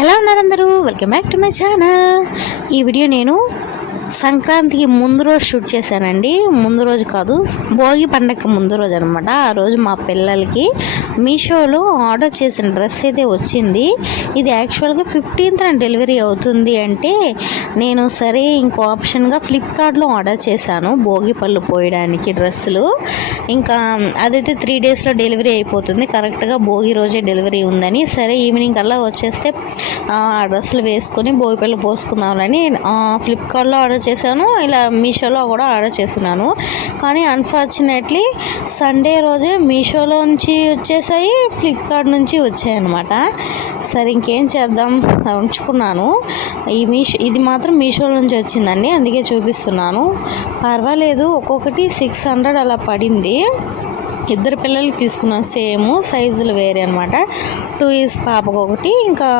ఎలా ఉన్నారు అందరూ? Welcome back to my channel. ఈ వీడియో నేను సంక్రాంతికి ముందు రోజు షూట్ చేశానండి. ముందు రోజు కాదు, భోగి పండగకి ముందు రోజు అనమాట. ఆ రోజు మా పిల్లలకి మీషోలో ఆర్డర్ చేసిన డ్రెస్ అయితే వచ్చింది. ఇది యాక్చువల్గా 15th డెలివరీ అవుతుంది అంటే నేను సరే ఇంకో ఆప్షన్గా ఫ్లిప్కార్ట్లో ఆర్డర్ చేశాను భోగి పళ్ళు పోయడానికి డ్రెస్సులు. ఇంకా అదైతే 3 డేస్లో డెలివరీ అయిపోతుంది, కరెక్ట్గా భోగి రోజే డెలివరీ ఉందని సరే ఈవినింగ్ కల్లా వచ్చేస్తే ఆ డ్రెస్సులు వేసుకొని భోగి పళ్ళు పోసుకుందామని ఫ్లిప్కార్ట్లో ఆర్డర్ చేశాను. ఇలా మీషోలో కూడా ఆర్డర్ చేస్తున్నాను. కానీ అన్ఫార్చునేట్లీ సండే రోజే మీషోలో నుంచి వచ్చేసాయి, ఫ్లిప్కార్ట్ నుంచి వచ్చాయి అన్నమాట. సరే ఇంకేం చేద్దాం ఉంచుకున్నాను. ఇది మాత్రం మీషోలో నుంచి వచ్చిందండి, అందుకే చూపిస్తున్నాను. పర్వాలేదు, ఒక్కొక్కటి 600 అలా పడింది. ఇద్దరు పిల్లలకి తీసుకున్నాను, సేమ్ సైజులు వేరే అనమాట. 2 years పాపకు ఒకటి, ఇంకా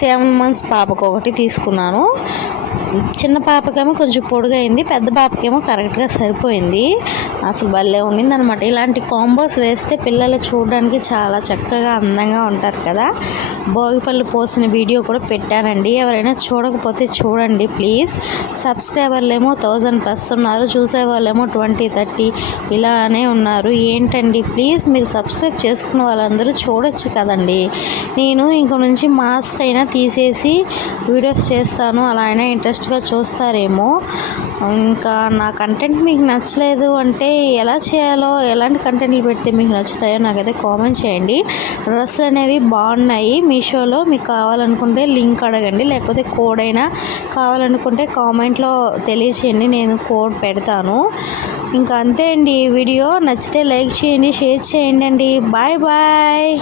7 months పాపకు ఒకటి తీసుకున్నాను. చిన్న పాపకేమో కొంచెం పొడుగైంది, పెద్ద పాపకేమో కరెక్ట్గా సరిపోయింది. అసలు భలే ఉండింది అనమాట. ఇలాంటి కాంబోస్ వేస్తే పిల్లలు చూడడానికి చాలా చక్కగా అందంగా ఉంటారు కదా. భోగిపళ్ళు పోసిన వీడియో కూడా పెట్టానండి, ఎవరైనా చూడకపోతే చూడండి ప్లీజ్. సబ్స్క్రైబర్లు ఏమో 1000+ ఉన్నారు, చూసేవాళ్ళేమో 20-30 ఇలానే ఉన్నారు. ఏంటండి ప్లీజ్ మీరు సబ్స్క్రైబ్ చేసుకున్న వాళ్ళందరూ చూడొచ్చు కదండి. నేను ఇంక నుంచి మాస్క్ అయినా తీసేసి వీడియోస్ చేస్తాను, అలా అయినా ఇంట్రెస్ట్గా చూస్తారేమో. ఇంకా నా కంటెంట్ మీకు నచ్చలేదు అంటే ఎలా చేయాలో, ఎలాంటి కంటెంట్లు పెడితే మీకు నచ్చుతాయో నాకైతే కామెంట్ చేయండి. డ్రెస్సులు అనేవి బాగున్నాయి మీషోలో. మీకు కావాలనుకుంటే లింక్ అడగండి, లేకపోతే కోడ్ అయినా కావాలనుకుంటే కామెంట్లో తెలియచేయండి, నేను కోడ్ పెడతాను. ఇంకా అంతే అండి. వీడియో నచ్చితే లైక్ చేయండి, షేర్ చేయండి అండి. Bye bye.